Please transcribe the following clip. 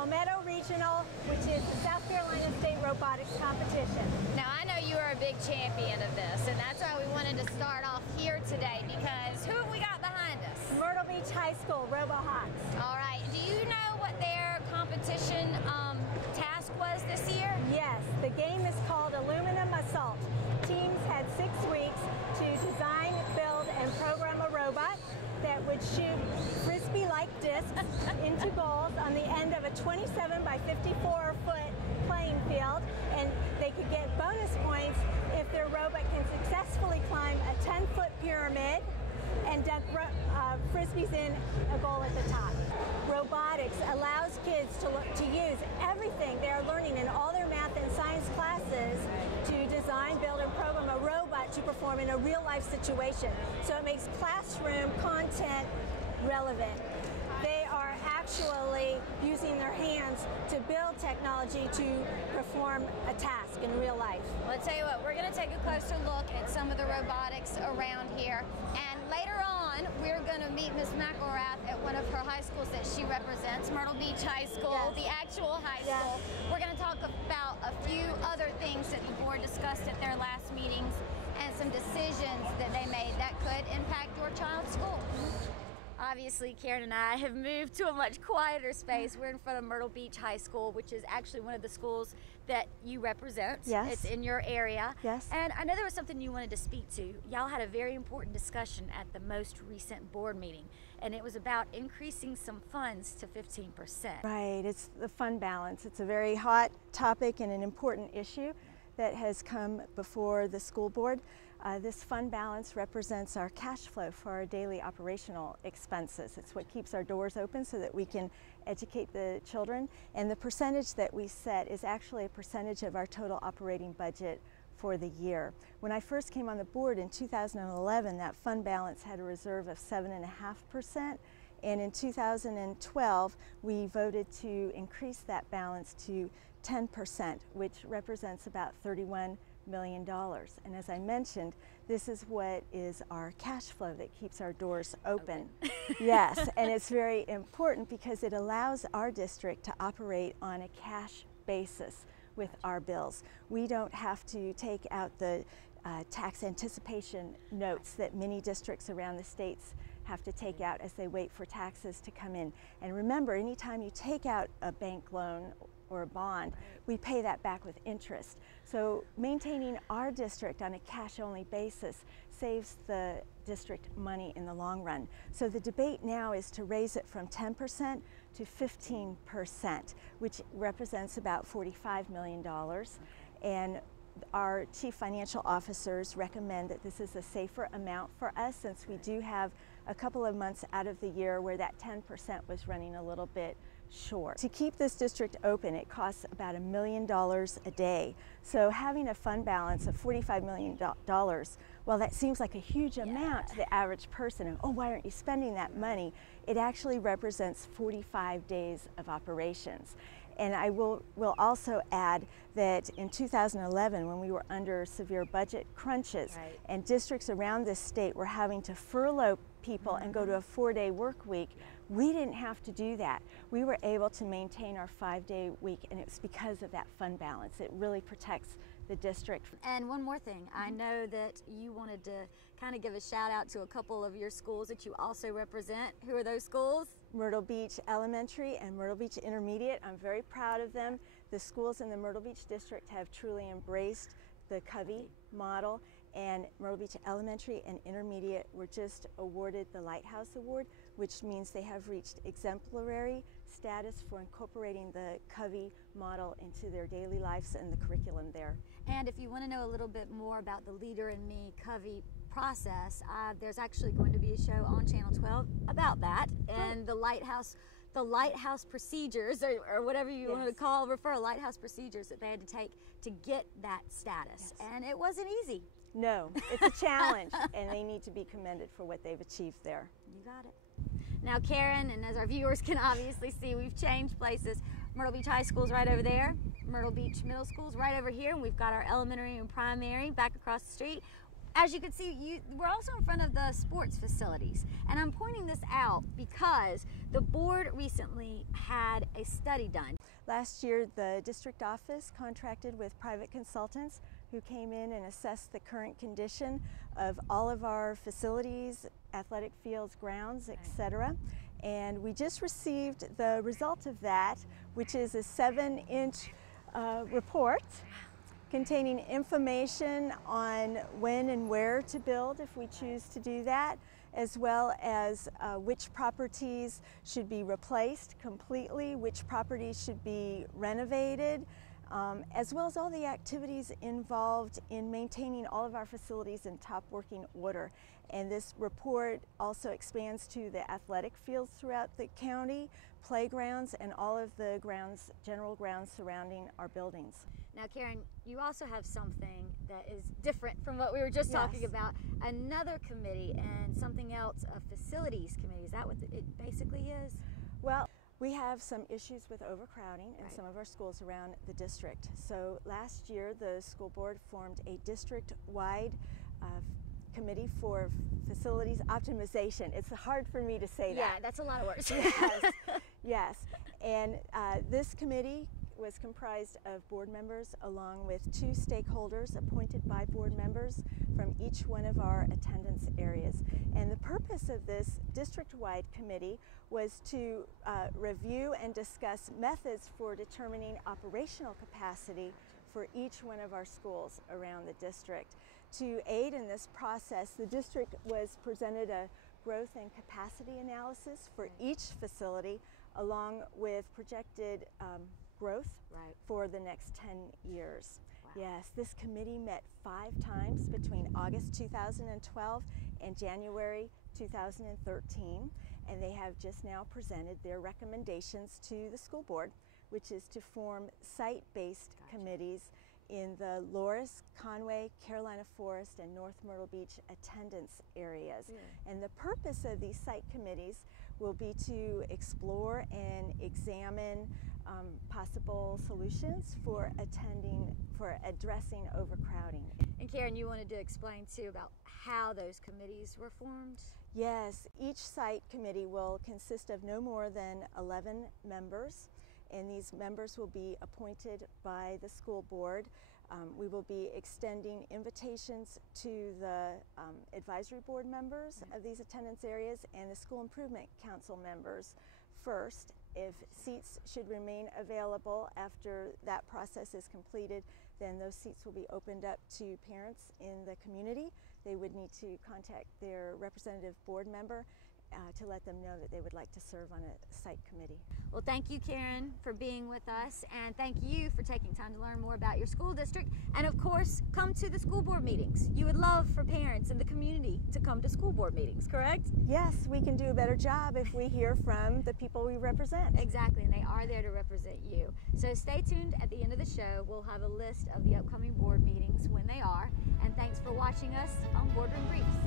Palmetto Regional, which is the South Carolina State Robotics Competition. Now, I know you are a big champion of this, and that's why we wanted to start off here today, because who have we got behind us? Myrtle Beach High School RoboHawks. All right. Do you know what their competition task was this year? Yes, the game is called Aluminum Assault. Teams had 6 weeks to design, build, and program a robot that would shoot frisbee-like discs into goals on the end of a 27 by 54 foot playing field, and they could get bonus points if their robot can successfully climb a 10-foot pyramid and dunk frisbees in a goal at the top. Robotics allows kids to use everything they are learning in all their math and science classes to design, build, and program a robot to perform in a real-life situation. So it makes classroom content relevant. They are actually using their hands to build technology to perform a task in real life. Well, I'll tell you what, we're going to take a closer look at some of the robotics around here. And later on, we're going to meet Ms. McILRATJ at one of her high schools that she represents, Myrtle Beach High School, yes. The actual high school. Yes. We're going to talk about a few other things that the board discussed at their last meetings and some decisions that they made that could impact your child's school. Obviously, Karen and I have moved to a much quieter space. We're in front of Myrtle Beach High School, which is actually one of the schools that you represent. Yes. It's in your area. Yes. And I know there was something you wanted to speak to. Y'all had a very important discussion at the most recent board meeting, and it was about increasing some funds to 15%. Right, it's the fund balance. It's a very hot topic and an important issue that has come before the school board. This fund balance represents our cash flow for our daily operational expenses. It's what keeps our doors open so that we can educate the children. And the percentage that we set is actually a percentage of our total operating budget for the year. When I first came on the board in 2011, that fund balance had a reserve of 7.5%. And in 2012, we voted to increase that balance to 10%, which represents about $31 million. And as I mentioned, this is what is our cash flow that keeps our doors open. Yes, and it's very important because it allows our district to operate on a cash basis with our bills. We don't have to take out the tax anticipation notes that many districts around the states have to take out as they wait for taxes to come in. And remember, anytime you take out a bank loan or a bond, we pay that back with interest. So maintaining our district on a cash-only basis saves the district money in the long run. So the debate now is to raise it from 10% to 15%, which represents about $45 million. And our chief financial officers recommend that this is a safer amount for us, since we do have a couple of months out of the year where that 10% was running a little bit short. To keep this district open, it costs about $1 million a day. So having a fund balance of $45 million, well, that seems like a huge amount to the average person. And, oh, why aren't you spending that money? It actually represents 45 days of operations. And I will also add that in 2011, when we were under severe budget crunches, and districts around this state were having to furlough people and go to a 4-day work week, we didn't have to do that. We were able to maintain our 5-day week, and it was because of that fund balance. It really protects the district. And one more thing, I know that you wanted to kind of give a shout out to a couple of your schools that you also represent. Who are those schools? Myrtle Beach Elementary and Myrtle Beach Intermediate. I'm very proud of them. The schools in the Myrtle Beach district have truly embraced the Covey model, and Myrtle Beach Elementary and Intermediate were just awarded the Lighthouse Award, which means they have reached exemplary status for incorporating the Covey model into their daily lives and the curriculum there. And if you want to know a little bit more about the Leader in Me Covey process, there's actually going to be a show on Channel 12 about that, and the lighthouse procedures, or whatever you want to refer lighthouse procedures that they had to take to get that status. And it wasn't easy. No, it's a challenge, and they need to be commended for what they've achieved there. You got it. Now, Karen, and as our viewers can obviously see, we've changed places. Myrtle Beach High School's right over there. Myrtle Beach Middle School's right over here, and we've got our elementary and primary back across the street. as you can see, we're also in front of the sports facilities. And I'm pointing this out because the board recently had a study done. Last year, the district office contracted with private consultants who came in and assessed the current condition of all of our facilities, athletic fields, grounds, etc. And we just received the result of that, which is a 7-inch report containing information on when and where to build if we choose to do that, as well as which properties should be replaced completely, which properties should be renovated, as well as all the activities involved in maintaining all of our facilities in top working order. And this report also expands to the athletic fields throughout the county, playgrounds, and all of the grounds, general grounds surrounding our buildings. Now, Karen, you also have something that is different from what we were just talking about. Another committee and something else, a facilities committee. Is that what it basically is? Well, we have some issues with overcrowding in some of our schools around the district. So last year, the school board formed a district-wide committee for facilities optimization. It's hard for me to say that. Yeah, that's a lot of words. Yes, yes. And this committee was comprised of board members along with 2 stakeholders appointed by board members from each one of our attendance areas. And the purpose of this district-wide committee was to review and discuss methods for determining operational capacity for each one of our schools around the district. To aid in this process, the district was presented a growth and capacity analysis for each facility along with projected growth for the next 10 years. Wow. Yes, this committee met 5 times between August 2012 and January 2013, and they have just now presented their recommendations to the school board, which is to form site-based committees in the Loris, Conway, Carolina Forest, and North Myrtle Beach attendance areas. And the purpose of these site committees will be to explore and examine possible solutions for addressing overcrowding. And Karen, you wanted to explain too about how those committees were formed? Yes, each site committee will consist of no more than 11 members, and these members will be appointed by the school board. We will be extending invitations to the advisory board members of these attendance areas and the school improvement council members first. If seats should remain available after that process is completed, then those seats will be opened up to parents in the community. They would need to contact their representative board member to let them know that they would like to serve on a site committee. Well, thank you, Karen, for being with us, and thank you for taking time to learn more about your school district. And of course, come to the school board meetings. You would love for parents in the community to come to school board meetings, correct? Yes, we can do a better job if we hear from the people we represent. Exactly, and they are there to represent you. So stay tuned. At the end of the show, we'll have a list of the upcoming board meetings when they are. And thanks for watching us on Boardroom Briefs.